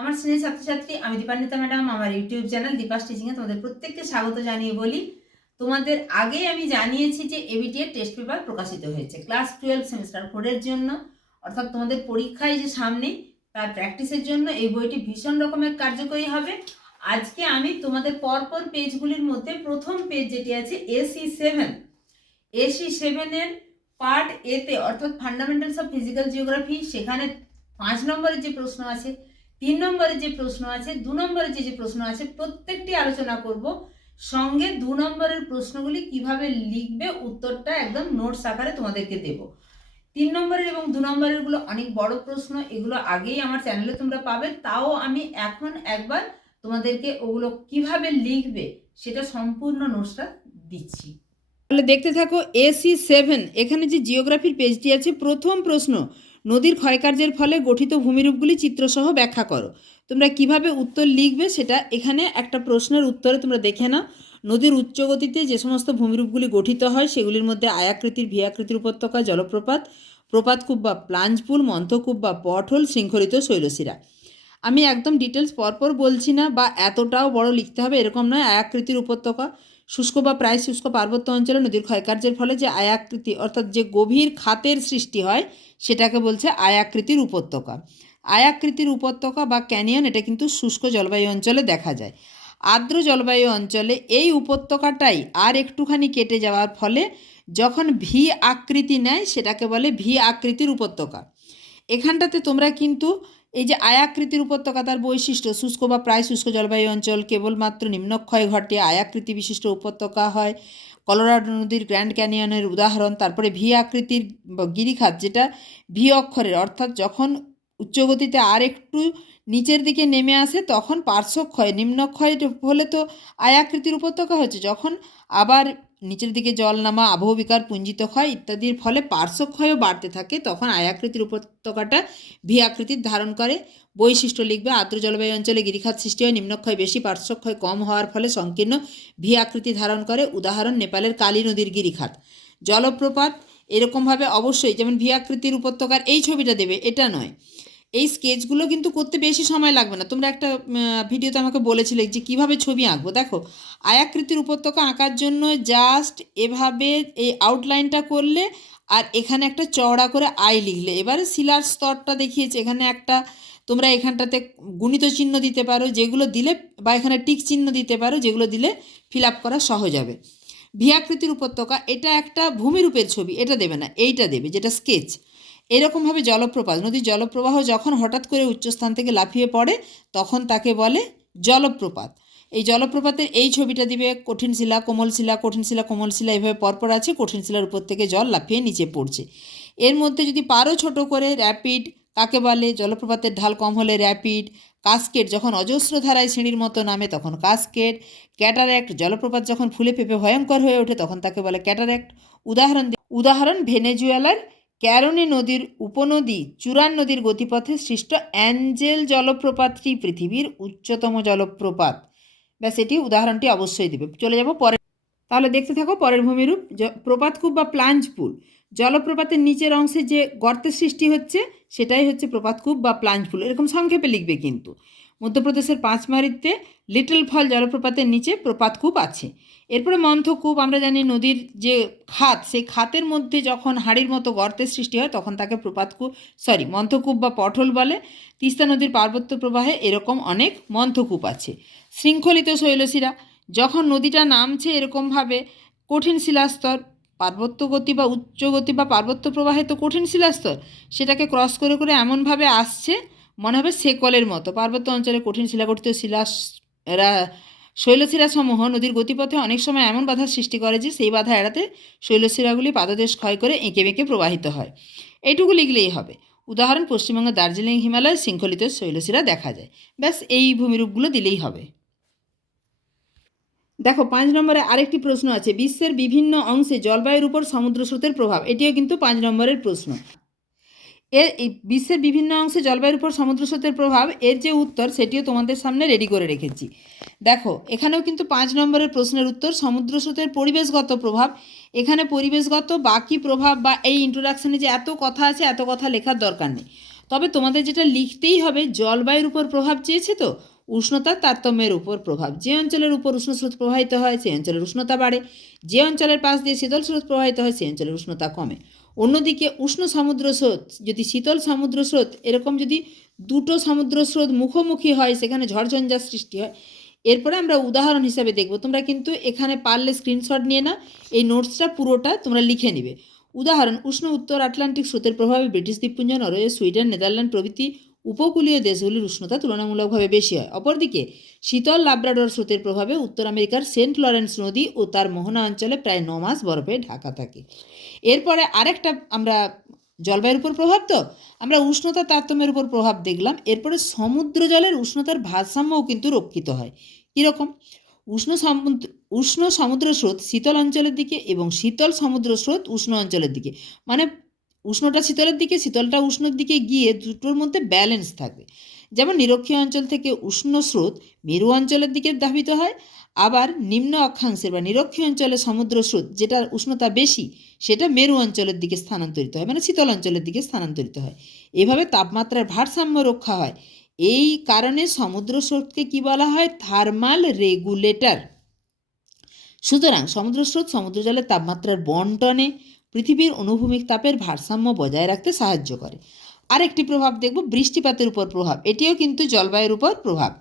আমার শ্রেণির ছাত্রছাত্রী, আমি দীপান্বিতা ম্যাডাম, আমার ইউটিউব চ্যানেল দীপাস টিচিংয়ে তোমাদের প্রত্যেককে স্বাগত জানিয়ে বলি। তোমাদের আগেই আমি জানিয়েছি যে এবিটি এর টেস্ট পেপার প্রকাশিত হয়েছে ক্লাস টুয়েলভ সেমিস্টার ফোরের জন্য। অর্থাৎ তোমাদের পরীক্ষায় যে সামনে, তার প্র্যাকটিসের জন্য এই বইটি ভীষণ রকমের কার্যকরী হবে। আজকে আমি তোমাদের পরপর পেজগুলির মধ্যে প্রথম পেজ যেটি আছে এসি সেভেন এসি সেভেনের পার্ট এতে অর্থাৎ ফান্ডামেন্টালস অফ ফিজিক্যাল জিওগ্রাফি সেখানে পাঁচ নম্বরের যে প্রশ্ন আছে তিন নম্বরের যে প্রশ্ন আছে, দু নম্বরের যে যে প্রশ্ন আছে, প্রত্যেকটি আলোচনা করব। সঙ্গে দু নম্বরের প্রশ্নগুলি কীভাবে লিখবে, উত্তরটা একদম নোটস আকারে তোমাদেরকে দেব। তিন নম্বরের এবং দু নম্বরেরগুলো অনেক বড় প্রশ্ন, এগুলো আগেই আমার চ্যানেলে তোমরা পাবে। তাও আমি এখন একবার তোমাদেরকে ওগুলো কীভাবে লিখবে, সেটা সম্পূর্ণ নোটসটা দিচ্ছি। তাহলে দেখতে থাকো এসি সেভেন এখানে যে জিওগ্রাফির পেজটি আছে, প্রথম প্রশ্ন নদীর ক্ষয়কার্যের ফলে গঠিত ভূমিরূপগুলি চিত্রসহ ব্যাখ্যা করো। তোমরা কীভাবে উত্তর লিখবে সেটা এখানে একটা প্রশ্নের উত্তরে তোমরা দেখে নাও। নদীর উচ্চ গতিতে যে সমস্ত ভূমিরূপগুলি গঠিত হয়, সেগুলির মধ্যে আয়াকৃতির, ভিয়াকৃতির উপত্যকা, জলপ্রপাত প্রপাতকূপ বা প্লাঞ্জপুল মন্থকূপ বা পটহোল শৃঙ্খলিত শৈলশিরা। আমি একদম ডিটেলস পরপর বলছি না বা এতটাও বড় লিখতে হবে, এরকম নয়। আয়াকৃতির উপত্যকা শুষ্ক বা প্রায় শুষ্ক পার্বত্য অঞ্চলে নদীর ক্ষয়কার্যের ফলে যে আয়াকৃতি, অর্থাৎ যে গভীর খাতের সৃষ্টি হয়, সেটাকে বলছে আয়াকৃতির উপত্যকা। আয়াকৃতির উপত্যকা বা ক্যানিয়ন, এটা কিন্তু শুষ্ক জলবায়ু অঞ্চলে দেখা যায়। আর্দ্র জলবায়ু অঞ্চলে এই উপত্যকাটাই আর একটুখানি কেটে যাওয়ার ফলে যখন ভি আকৃতি নেয়, সেটাকে বলে ভি আকৃতির উপত্যকা। এখানটাতে তোমরা কিন্তু এই যে আয়াকৃতির উপত্যকা তার বৈশিষ্ট্য, শুষ্ক বা প্রায় শুষ্ক জলবায়ু অঞ্চল কেবলমাত্র নিম্নক্ষয় ঘটে আয়াকৃতি বিশিষ্ট উপত্যকা হয়। কলোরাডো নদীর গ্র্যান্ড ক্যানিয়নের উদাহরণ, তারপরে ভি আকৃতির গিরিখাত, যেটা ভি অক্ষরের, অর্থাৎ যখন উচ্চগতিতে আর একটু নিচের দিকে নেমে আসে, তখন পার্শ্বক্ষয়, নিম্নক্ষয় হলে তো আয়াকৃতির উপত্যকা হচ্ছে যখন আবার নিচের দিকে জল নামা আবহবিকার পুঞ্জিত ক্ষয় ইত্যাদির ফলে পার্শ্বক্ষয়ও বাড়তে থাকে। তখন আয়াকৃতির উপত্যকাটা ভি আকৃতির ধারণ করে। বৈশিষ্ট্য লিখবে, আর্দ্র জলবায়ু অঞ্চলে গিরিখাত সৃষ্টি হয়, নিম্নক্ষয় বেশি পার্শ্বক্ষয় কম হওয়ার ফলে সংকীর্ণ ভি আকৃতি ধারণ করে। উদাহরণ, নেপালের কালী নদীর গিরিখাত। জলপ্রপাত এরকমভাবে অবশ্যই, যেমন ভি আকৃতির উপত্যকার এই ছবিটা দেবে, এটা নয়। এই স্কেচগুলো কিন্তু করতে বেশি সময় লাগবে না। তোমরা একটা ভিডিওতে আমাকে বলেছিলে যে কীভাবে ছবি আঁকবো। দেখো, আয়াকৃতির উপত্যকা আঁকার জন্য জাস্ট এভাবে এই আউটলাইনটা করলে আর এখানে একটা চওড়া করে আই লিখলে। এবারে শিলার স্তরটা দেখিয়েছে। এখানে একটা তোমরা এখানটাতে গুণিত চিহ্ন দিতে পারো, যেগুলো দিলে বা এখানে টিক চিহ্ন দিতে পারো, যেগুলো দিলে ফিল আপ করা সহজ হবে। ভিয়াকৃতির উপত্যকা, এটা একটা ভূমিরূপের ছবি, এটা দেবে না, এইটা দেবে, যেটা স্কেচ এরকমভাবে জলপ্রপাত, নদীর জলপ্রবাহ যখন হঠাৎ করে উচ্চস্থান থেকে লাফিয়ে পড়ে, তখন তাকে বলে জলপ্রপাত। এই জলপ্রপাতের এই ছবিটা দিবে কঠিন শিলা, কোমল শিলা, কঠিন শিলা, কোমল শিলা এভাবে পরপর আছে, কঠিন শিলার উপর থেকে জল লাফিয়ে নিচে পড়ছে। এর মধ্যে যদি পারো ছোট করে র্যাপিড কাকে বলে? জলপ্রপাতের ঢাল কম হলে র্যাপিড কাস্কেট যখন অজস্র ধারায় সিঁড়ির মতো নামে, তখন কাস্কেট ক্যাটার্যাক্ট জলপ্রপাত যখন ফুলে ফেপে ভয়ঙ্কর হয়ে ওঠে, তখন তাকে বলে ক্যাটার্যাক্ট উদাহরণ উদাহরণ ভেনেজুয়েলার ক্যারোনি নদীর উপনদী চুরান নদীর গতিপথে সৃষ্ট অ্যাঞ্জেল জলপ্রপাতটি পৃথিবীর উচ্চতম জলপ্রপাত। ব্যাস, এটি উদাহরণটি অবশ্যই দেবে। চলে যাব পরে তাহলে দেখতে থাকো পরের ভূমিরূপ। প্রপাতকূপ বা প্লাঞ্জ পুল। জলপ্রপাতের নিচের অংশে যে গর্তের সৃষ্টি হচ্ছে, সেটাই হচ্ছে প্রপাতকূপ বা প্লাঞ্জ পুল। এরকম সংক্ষেপে লিখবে কিন্তু। মধ্যপ্রদেশের পাঁচমারিতে লিটল ফল জলপ্রপাতের নিচে প্রপাতকূপ আছে। এরপরে মন্থকূপ আমরা জানি নদীর যে খাত, সেই খাতের মধ্যে যখন হাড়ির মতো গর্তের সৃষ্টি হয়, তখন তাকে প্রপাতকূপ সরি মন্থকূপ বা পটল বলে। তিস্তা নদীর পার্বত্য প্রবাহে এরকম অনেক মন্থকূপ আছে। শৃঙ্খলিত শৈলশিরা, যখন নদীটা নামছে এরকমভাবে, কঠিন শিলাস্তর, পার্বত্য গতি বা উচ্চ গতি বা পার্বত্য প্রবাহে তো কঠিন শিলাস্তর, সেটাকে ক্রস করে করে এমনভাবে আসছে মনে হবে সেকলের মতো। পার্বত্য অঞ্চলে কঠিন শিলাগঠিত শিলা শৈলশিরাসমূহ নদীর গতিপথে অনেক সময় এমন বাধার সৃষ্টি করে যে সেই বাধা এড়াতে শৈলশিরাগুলি পাদদেশ ক্ষয় করে এঁকে বেঁকে প্রবাহিত হয়। এইটুকু লিখলেই হবে। উদাহরণ পশ্চিমবঙ্গের দার্জিলিং হিমালয় শৃঙ্খলিত শৈলশিরা দেখা যায়। ব্যাস, এই ভূমিরূপগুলো দিলেই হবে। দেখো, পাঁচ নম্বরে আরেকটি প্রশ্ন আছে। বিশ্বের বিভিন্ন অংশে জলবায়ুর উপর সমুদ্র স্রোতের প্রভাব। এটিও কিন্তু পাঁচ নম্বরের প্রশ্ন। এর এই বিশ্বের বিভিন্ন অংশে জলবায়ুর উপর সমুদ্র স্রোতের প্রভাব, এর যে উত্তর সেটিও তোমাদের সামনে রেডি করে রেখেছি। দেখো, এখানেও কিন্তু পাঁচ নম্বরের প্রশ্নের উত্তর, সমুদ্র স্রোতের পরিবেশগত প্রভাব। এখানে পরিবেশগত বাকি প্রভাব বা এই ইন্ট্রোডাকশনে যে এত কথা আছে, এত কথা লেখার দরকার নেই। তবে তোমাদের যেটা লিখতেই হবে, জলবায়ুর উপর প্রভাব চেয়েছে তো? উষ্ণতার তারতম্যের উপর প্রভাব। যে অঞ্চলের উপর উষ্ণ স্রোত প্রবাহিত হয় সেই অঞ্চলের উষ্ণতা বাড়ে। যে অঞ্চলের পাশ দিয়ে শীতল স্রোত প্রবাহিত হয় সেই অঞ্চলের উষ্ণতা কমে। অন্যদিকে উষ্ণ সমুদ্র স্রোত, যদি শীতল সমুদ্র স্রোত, এরকম যদি দুটো সমুদ্র স্রোত মুখোমুখি হয়, সেখানে ঝড়ঝঞ্ঝার সৃষ্টি হয়, এরপরে আমরা উদাহরণ হিসাবে দেখব। তোমরা কিন্তু এখানে পারলে স্ক্রিনশট নিয়ে না এই নোটসটা পুরোটা তোমরা লিখে নিবে। উদাহরণ, উষ্ণ উত্তর আটলান্টিক স্রোতের প্রভাবে ব্রিটিশ দ্বীপপুঞ্জ, নরওয়ে, সুইডেন, নেদারল্যান্ড প্রভৃতি উপকূলীয় দেশগুলির উষ্ণতা তুলনামূলকভাবে বেশি হয়। অপরদিকে, শীতল লাব্রাডর স্রোতের প্রভাবে উত্তর আমেরিকার সেন্ট লরেন্স নদী ও তার মোহনা অঞ্চলে প্রায় ন মাস বরফে ঢাকা থাকে। এরপরে আরেকটা আমরা জলবায়ুর উপর প্রভাব তো, আমরা উষ্ণতা তারতম্যের উপর প্রভাব দেখলাম, এরপরে সমুদ্র জলের উষ্ণতার ভারসাম্যও কিন্তু রক্ষিত হয়। কীরকম? উষ্ণ সমুদ্র উষ্ণ সমুদ্র স্রোত শীতল অঞ্চলের দিকে এবং শীতল সমুদ্র স্রোত উষ্ণ অঞ্চলের দিকে। মানে উষ্ণটা শীতলের দিকে, শীতলটা উষ্ণর দিকে গিয়ে দুটোর মধ্যে ব্যালেন্স থাকবে। যেমন নিরক্ষীয় অঞ্চল থেকে উষ্ণ স্রোত মেরু অঞ্চলের দিকে ধাবিত হয় আবার নিম্ন অক্ষাংশের বা নিরক্ষীয় অঞ্চলে সমুদ্র স্রোত যেটার উষ্ণতা বেশি, সেটা মেরু অঞ্চলের দিকে স্থানান্তরিত হয় মানে শীতল অঞ্চলের দিকে স্থানান্তরিত হয়। এভাবে তাপমাত্রার ভারসাম্য রক্ষা হয়। এই কারণে সমুদ্র স্রোতকে কি বলা হয়? থার্মাল রেগুলেটর সুতরাং সমুদ্র স্রোত সমুদ্র জলের তাপমাত্রার বন্টনে পৃথিবীর অনুভূমিক তাপের ভারসাম্য বজায় রাখতে সাহায্য করে। আরেকটি প্রভাব দেখব, বৃষ্টিপাতের উপর প্রভাব। এটিও কিন্তু জলবায়ুর উপর প্রভাব।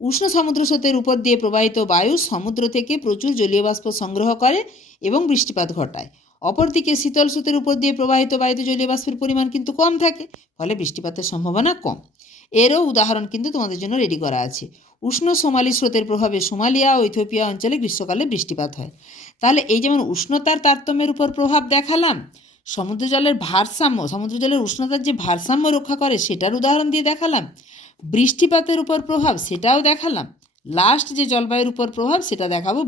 উষ্ণ সমুদ্র স্রোতের উপর দিয়ে প্রবাহিত বায়ু সমুদ্র থেকে প্রচুর জলীয় বাষ্প সংগ্রহ করে এবং বৃষ্টিপাত ঘটায়। অপরদিকে শীতল স্রোতের উপর দিয়ে প্রবাহিত বায়ুতে জলীয় বাষ্পের পরিমাণ কিন্তু কম থাকে, ফলে বৃষ্টিপাতের সম্ভাবনা কম। এরও উদাহরণ কিন্তু তোমাদের জন্য রেডি করা আছে। উষ্ণ সোমালি স্রোতের প্রভাবে সোমালিয়া ও ইথিওপিয়া অঞ্চলে গ্রীষ্মকালে বৃষ্টিপাত হয়। তাহলে এই যেমন উষ্ণতার তারতম্যের উপর প্রভাব দেখালাম সমুদ্র জলের ভারসাম্য সমুদ্র জলের উষ্ণতার যে ভারসাম্য রক্ষা করে সেটার উদাহরণ দিয়ে দেখালাম। বৃষ্টিপাতের উপর প্রভাব সেটাও দেখালাম। লাস্ট যে জলবায়ুর উপর প্রভাব সেটা দেখাবো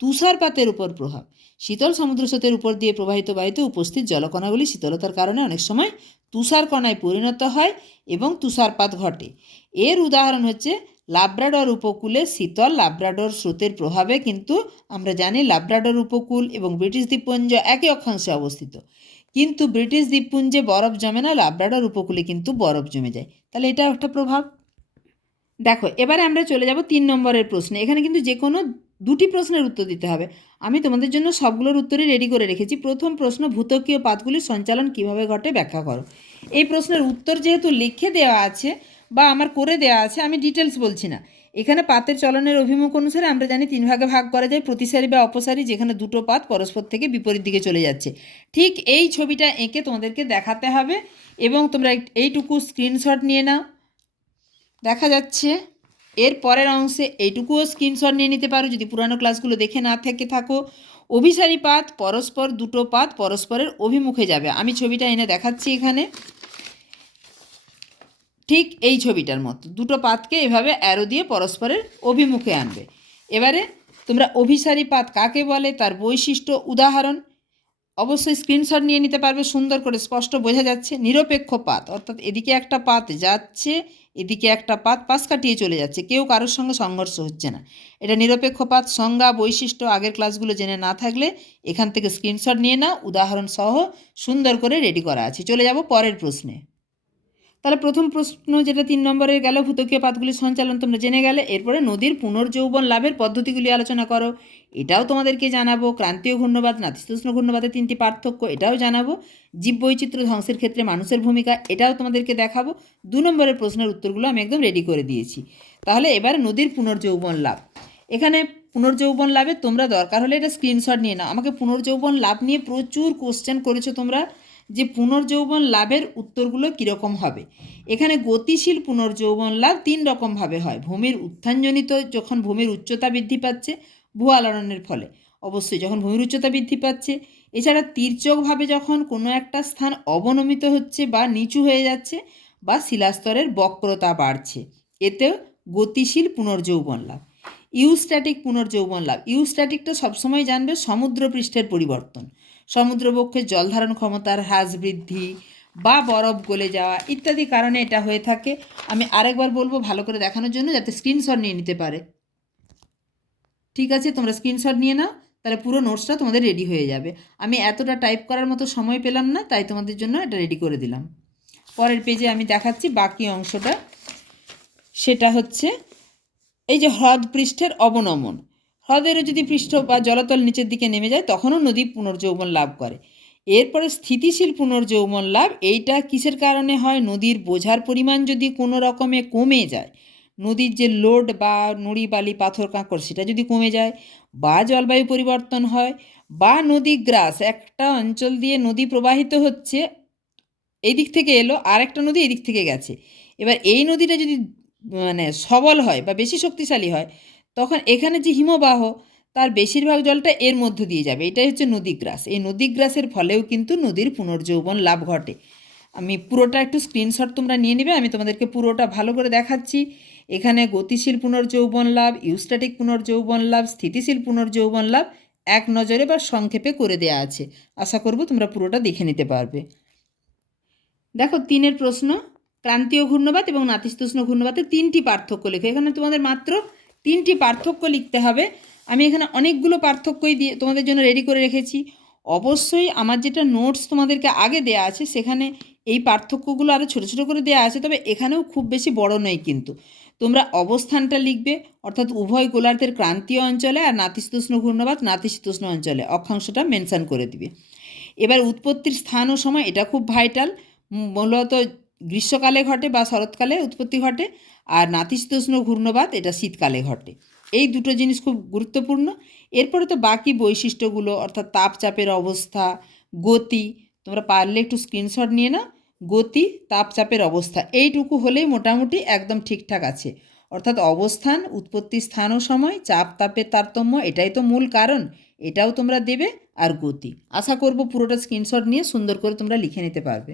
তুষারপাতের উপর প্রভাব। শীতল সমুদ্র স্রোতের উপর দিয়ে প্রবাহিত বায়ুতে উপস্থিত জলকণাগুলি শীতলতার কারণে অনেক সময় তুষার কণায় পরিণত হয় এবং তুষারপাত ঘটে। এর উদাহরণ হচ্ছে লাব্রাডর উপকূলে শীতল লাব্রাডর স্রোতের প্রভাবে কিন্তু আমরা জানি লাব্রাডর উপকূল এবং ব্রিটিশ দ্বীপপুঞ্জ একই অক্ষাংশে অবস্থিত। কিন্তু ব্রিটিশ দ্বীপপুঞ্জে বরফ জমে না, লাব্রাডর উপকূলে কিন্তু বরফ জমে যায়। তাহলে এটা একটা প্রভাব? দেখো, এবারে আমরা চলে যাব তিন নম্বরের প্রশ্নে। এখানে কিন্তু যে কোনো দুটি প্রশ্নের উত্তর দিতে হবে। আমি তোমাদের জন্য সবগুলোর উত্তরই রেডি করে রেখেছি। প্রথম প্রশ্ন, ভূতকীয় পাতগুলির সঞ্চালন কীভাবে ঘটে ব্যাখ্যা করো। এই প্রশ্নের উত্তর যেহেতু লিখে দেওয়া আছে বা আমার করে দেওয়া আছে, আমি ডিটেলস বলছি না। এখানে পাতের চলনের অভিমুখ অনুসারে আমরা জানি তিন ভাগে ভাগ করা যায়, প্রতিসারি বা অপসারী, যেখানে দুটো পাত পরস্পর থেকে বিপরীত দিকে চলে যাচ্ছে। ঠিক এই ছবিটা এঁকে তোমাদেরকে দেখাতে হবে এবং তোমরা এইটুকু স্ক্রিনশট নিয়ে নাও। দেখা যাচ্ছে এর পরের অংশে এইটুকুও স্ক্রিনশট নিয়ে নিতে পারো, যদি পুরানো ক্লাসগুলো দেখে না থেকে থাকো। অভিসারী পাত পরস্পর দুটো পাত পরস্পরের অভিমুখে যাবে। আমি ছবিটা এনে দেখাচ্ছি এখানে। ঠিক এই ছবিটার মতো। দুটো পাতকে এভাবে অ্যারো দিয়ে পরস্পরের অভিমুখে আনবে। এবারে তোমরা অভিসারী পাত কাকে বলে, তার বৈশিষ্ট্য, উদাহরণ, অবশ্যই স্ক্রিনশট নিয়ে নিতে পারবে, সুন্দর করে স্পষ্ট বোঝা যাচ্ছে। নিরপেক্ষ পাত, অর্থাৎ এদিকে একটা পাত যাচ্ছে, এদিকে একটা পাত পাশ কাটিয়ে চলে যাচ্ছে। কেউ কারোর সঙ্গে সংঘর্ষ হচ্ছে না। এটা নিরপেক্ষ পাত, সংজ্ঞা, বৈশিষ্ট্য আগের ক্লাসগুলো জেনে না থাকলে এখান থেকে স্ক্রিনশট নিয়ে নাও, উদাহরণ সহ সুন্দর করে রেডি করা আছে। চলে যাব পরের প্রশ্নে। তাহলে প্রথম প্রশ্ন যেটা তিন নম্বরের গেল, ভূতকীয় পাতগুলির সঞ্চালন তোমরা জেনে গেলে। এরপরে নদীর পুনর্যৌবন লাভের পদ্ধতিগুলি আলোচনা করো। এটাও তোমাদেরকে জানাব। ক্রান্তীয় ঘূর্ণবাদ, নাতিশীতোষ্ণ ঘূর্ণবাদের তিনটি পার্থক্য, এটাও জানাব। জীববৈচিত্র্য ধ্বংসের ক্ষেত্রে মানুষের ভূমিকা, এটাও তোমাদেরকে দেখাবো। দু নম্বরের প্রশ্নের উত্তরগুলো আমি একদম রেডি করে দিয়েছি। তাহলে এবার নদীর পুনর্যৌবন লাভ। এখানে পুনর্যৌবন লাভে তোমরা দরকার হলে এটা স্ক্রিনশট নিয়ে নাও। আমাকে পুনর্যৌবন লাভ নিয়ে প্রচুর কোশ্চেন করেছ তোমরা। যে পুনর্যৌবন লাভের উত্তরগুলো কীরকম হবে? এখানে গতিশীল পুনর্যৌবন লাভ তিন রকমভাবে হয়। ভূমির উত্থানজনিত যখন ভূমির উচ্চতা বৃদ্ধি পাচ্ছে, ভূ আলোড়নের ফলে। অবশ্যই যখন ভূমির উচ্চতা বৃদ্ধি পাচ্ছে, এছাড়া তীর্যকভাবে যখন কোনো একটা স্থান অবনমিত হচ্ছে বা নিচু হয়ে যাচ্ছে বা শিলাস্তরের বক্রতা বাড়ছে, এতেও গতিশীল পুনর্যৌবন লাভ। ইউস্ট্যাটিক পুনর্যৌবন লাভ। ইউস্ট্যাটিকটা সবসময় জানবে সমুদ্রপৃষ্ঠের পরিবর্তন। সমুদ্রবক্ষের জলধারণ ক্ষমতার হ্রাস বৃদ্ধি বা বরফ গলে যাওয়া ইত্যাদি কারণে এটা হয়ে থাকে। আমি আরেকবার বলব ভালো করে দেখানোর জন্য যাতে স্ক্রিনশট নিয়ে নিতে পারে। ঠিক আছে, তোমরা স্ক্রিনশট নিয়ে নাও, তাহলে পুরো নোটসটা তোমাদের রেডি হয়ে যাবে। আমি এতটা টাইপ করার মতো সময় পেলাম না, তাই তোমাদের জন্য এটা রেডি করে দিলাম। পরের পেজে আমি দেখাচ্ছি বাকি অংশটা। সেটা হচ্ছে এই যে হ্রদ পৃষ্ঠের অবনমন। হ্রদেরও যদি পৃষ্ঠ বা জলতল নিচের দিকে নেমে যায়, তখনও নদী পুনর্যৌবন লাভ করে। এরপরে স্থিতিশীল পুনর্যৌবন লাভ, এইটা কিসের কারণে হয়? নদীর বোঝার পরিমাণ যদি কোনো রকমে কমে যায়, নদীর যে লোড বা নুড়ি বালি পাথর কাঁকড়, সেটা যদি কমে যায় বা জলবায়ু পরিবর্তন হয় বা নদী গ্রাস, একটা অঞ্চল দিয়ে নদী প্রবাহিত হচ্ছে, এই দিক থেকে এলো আর একটা নদী এই দিক থেকে গেছে। এবার এই নদীটা যদি মানে সবল হয় বা বেশি শক্তিশালী হয় তখন এখানে যে হিমবাহ, তার বেশিরভাগ জলটা এর মধ্য দিয়ে যাবে। এটাই হচ্ছে নদীগ্রাস এই নদীগ্রাসের ফলেও কিন্তু নদীর পুনর্যৌবন লাভ ঘটে। আমি পুরোটা একটু স্ক্রিনশট তোমরা নিয়ে নেবে, আমি তোমাদেরকে পুরোটা ভালো করে দেখাচ্ছি। এখানে গতিশীল পুনর্যৌবন লাভ ইউস্ট্যাটিক পুনর্যৌবন লাভ, স্থিতিশীল পুনর্যৌবন লাভ এক নজরে বা সংক্ষেপে করে দেয়া আছে। আশা করব তোমরা পুরোটা দেখে নিতে পারবে। দেখো, তিনের প্রশ্ন, ক্রান্তীয় ঘূর্ণবাদ এবং নাতিশীতোষ্ণ ঘূর্ণবাতের তিনটি পার্থক্য লেখো। এখানে তোমাদের মাত্র তিনটি পার্থক্য লিখতে হবে। আমি এখানে অনেকগুলো পার্থক্যই দিয়ে তোমাদের জন্য রেডি করে রেখেছি। অবশ্যই আমার যেটা নোটস তোমাদেরকে আগে দেয়া আছে, সেখানে এই পার্থক্যগুলো আরও ছোটো ছোটো করে দেওয়া আছে, তবে এখানেও খুব বেশি বড় নয় কিন্তু। তোমরা অবস্থানটা লিখবে, অর্থাৎ উভয় গোলার্ধের ক্রান্তীয় অঞ্চলে আর নাতিশীতোষ্ণ ঘূর্ণবাদ নাতিশীতোষ্ণ অঞ্চলে, অক্ষাংশটা মেনশান করে দিবে। এবার উৎপত্তির স্থান ও সময়, এটা খুব ভাইটাল মূলত গ্রীষ্মকালে ঘটে বা শরৎকালে উৎপত্তি ঘটে। আর নাতিশীতোষ্ণ ঘূর্ণবাত এটা শীতকালে ঘটে। এই দুটো জিনিস খুব গুরুত্বপূর্ণ। এরপরে তো বাকি বৈশিষ্ট্যগুলো, অর্থাৎ তাপচাপের অবস্থা, গতি, তোমরা পারলে একটু স্ক্রিনশট নিয়ে নাও। গতি, তাপচাপের অবস্থা, এইটুকু হলেই মোটামুটি একদম ঠিকঠাক আছে। অর্থাৎ অবস্থান, উৎপত্তি স্থান ও সময়, চাপ, তাপের তারতম্য, এটাই তো মূল কারণ। এটাও তোমরা দেবে আর গতি। আশা করব পুরোটা স্ক্রিনশট নিয়ে সুন্দর করে তোমরা লিখে নিতে পারবে।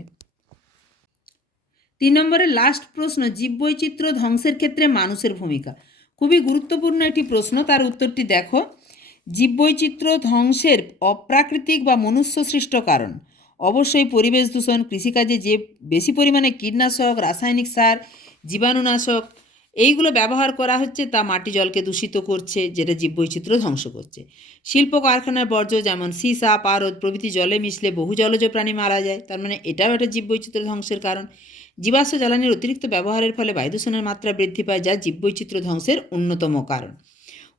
তিন নম্বরের লাস্ট প্রশ্ন, জীববৈচিত্র্য ধ্বংসের ক্ষেত্রে মানুষের ভূমিকা। খুবই গুরুত্বপূর্ণ একটি প্রশ্ন, তার উত্তরটি দেখো। জীববৈচিত্র্য ধ্বংসের অপ্রাকৃতিক বা মনুষ্য সৃষ্ট কারণ। অবশ্যই পরিবেশ দূষণ, কৃষিকাজে যে বেশি পরিমাণে কীটনাশক, রাসায়নিক সার, জীবাণুনাশক, এইগুলো ব্যবহার করা হচ্ছে, তা মাটি জলকে দূষিত করছে, যেটা জীববৈচিত্র্য ধ্বংস করছে। শিল্প কারখানার বর্জ্য যেমন সীসা, পারদ প্রভৃতি জলে মিশলে বহু জলজ প্রাণী মারা যায়, তার মানে এটাও একটা জীববৈচিত্র্য ধ্বংসের কারণ। জীবাশ্ম জ্বালানির অতিরিক্ত ব্যবহারের ফলে বায়ুদূষণের মাত্রা বৃদ্ধি পায়, যা জীববৈচিত্র্য ধ্বংসের অন্যতম কারণ।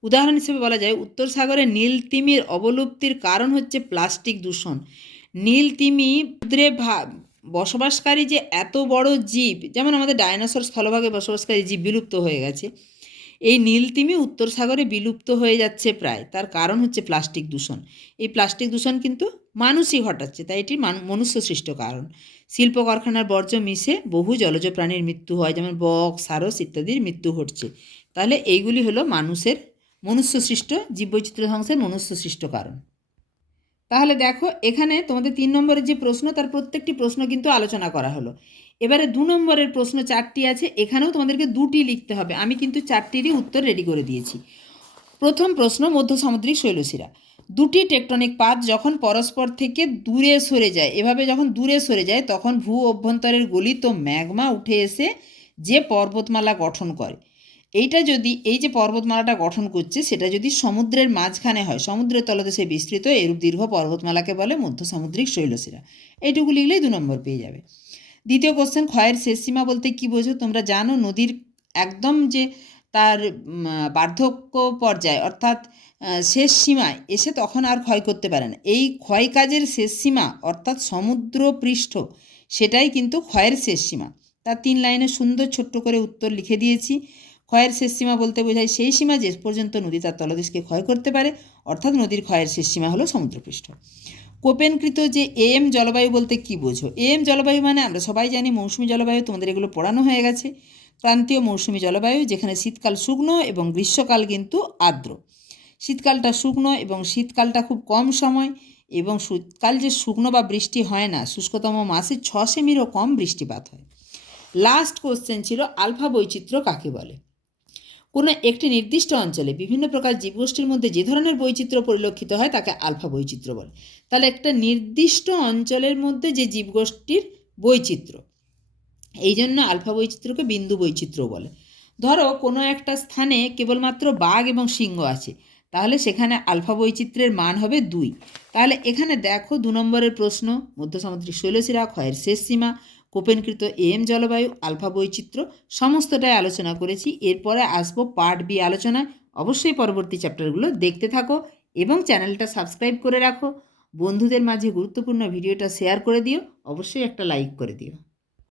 উদাহরণ হিসেবে বলা যায়, উত্তর সাগরে নীল তিমির অবলুপ্তির কারণ হচ্ছে প্লাস্টিক দূষণ। নীল তিমি সমুদ্রে বসবাসকারী যে এত বড় জীব, যেমন আমাদের ডায়নোসর স্থলভাগে বসবাসকারী জীব বিলুপ্ত হয়ে গেছে। এই নীলতিমি উত্তর সাগরে বিলুপ্ত হয়ে যাচ্ছে প্রায়। তার কারণ হচ্ছে প্লাস্টিক দূষণ। এই প্লাস্টিক দূষণ কিন্তু মানুষই ঘটাচ্ছে, তাই এটি মান- মনুষ্য সৃষ্ট কারণ। শিল্প কারখানার বর্জ্য মিশে বহু জলজ প্রাণীর মৃত্যু হয়, যেমন বক, সারস ইত্যাদির মৃত্যু ঘটছে। তাহলে এইগুলি হলো মানুষের মনুষ্য সৃষ্ট জীববৈচিত্র্য ধ্বংসের মনুষ্য সৃষ্ট কারণ। তাহলে দেখো, এখানে তোমাদের তিন নম্বরের যে প্রশ্ন, তার প্রত্যেকটি প্রশ্ন কিন্তু আলোচনা করা হলো। এবারে দু নম্বরের প্রশ্ন চারটি আছে, এখানেও তোমাদেরকে দুটি লিখতে হবে। আমি কিন্তু চারটিরই উত্তর রেডি করে দিয়েছি। প্রথম প্রশ্ন মধ্য সামুদ্রিক শৈলশিরা। দুটি টেকটনিক পাত যখন পরস্পর থেকে দূরে সরে যায়, এভাবে যখন দূরে সরে যায়, তখন ভূ অভ্যন্তরের গলিত ম্যাগমা উঠে এসে যে পর্বতমালা গঠন করে। এইটা যদি, এই যে পর্বতমালাটা গঠন করছে, সেটা যদি সমুদ্রের মাঝখানে হয়, সমুদ্রের তলদেশে বিস্তৃত, এরূপ দীর্ঘ পর্বতমালাকে বলে মধ্য সামুদ্রিক শৈলশিরা। এইটুকু লিখলেই দু নম্বর পেয়ে যাবে। দ্বিতীয় কোশ্চেন ক্ষয়ের শেষ সীমা বলতে কি বোঝো? তোমরা জানো নদীর একদম যে তার বার্ধক্য পর্যায়ে, অর্থাৎ শেষ সীমায় এসে তখন আর ক্ষয় করতে পারে না। এই ক্ষয় কাজের শেষ সীমা, অর্থাৎ সমুদ্র পৃষ্ঠ সেটাই কিন্তু ক্ষয়ের শেষ সীমা। তার তিন লাইনে সুন্দর ছোট্ট করে উত্তর লিখে দিয়েছি। ক্ষয়ের শেষ সীমা বলতে বোঝায় সেই সীমা যে পর্যন্ত নদী তার তলদেশকে ক্ষয় করতে পারে, অর্থাৎ নদীর ক্ষয়ের শেষ সীমা হলো সমুদ্রপৃষ্ঠ। কোপেনকৃত যে এম জলবায়ু বলতে কি বোঝো? এম জলবায়ু মানে আমরা সবাই জানি মৌসুমী জলবায়ু, তোমাদের এগুলো পড়ানো হয়ে গেছে। ক্রান্তীয় মৌসুমী জলবায়ু, যেখানে শীতকাল শুকনো এবং গ্রীষ্মকাল কিন্তু আর্দ্র। শীতকালটা শুকনো এবং শীতকালটা খুব কম সময় এবং শীতকাল যে শুকনো বা বৃষ্টি হয় না, শুষ্কতম মাসে ছ সেমিরও কম বৃষ্টিপাত হয়। লাস্ট কোশ্চেন ছিল আলফা বৈচিত্র্য কাকে বলে? কোনো একটি নির্দিষ্ট অঞ্চলে বিভিন্ন প্রকার জীবগোষ্ঠীর মধ্যে যে ধরনের বৈচিত্র্য পরিলক্ষিত হয় তাকে আলফা বৈচিত্র্য বলে। তাহলে একটা নির্দিষ্ট অঞ্চলের মধ্যে যে জীবগোষ্ঠীর বৈচিত্র্য এই জন্য আলফা বৈচিত্র্যকে বিন্দু বৈচিত্র্য বলে। ধরো কোনো একটা স্থানে কেবলমাত্র বাঘ এবং সিংহ আছে, তাহলে সেখানে আলফা বৈচিত্র্যের মান হবে দুই। তাহলে এখানে দেখো দু নম্বরের প্রশ্ন মধ্য সামুদ্রিক শৈলশিরা, ক্ষয়ের শেষ সীমা কোপেনকৃত এম জলবায়ু, আলফা বৈচিত্র্য সমস্তটাই আলোচনা করেছি। এরপরে আসব পার্ট বি আলোচনায়। অবশ্যই পরবর্তী চ্যাপ্টারগুলো দেখতে থাকো এবং চ্যানেলটা সাবস্ক্রাইব করে রাখো। বন্ধুদের মাঝে গুরুত্বপূর্ণ ভিডিওটা শেয়ার করে দিও। অবশ্যই একটা লাইক করে দিও।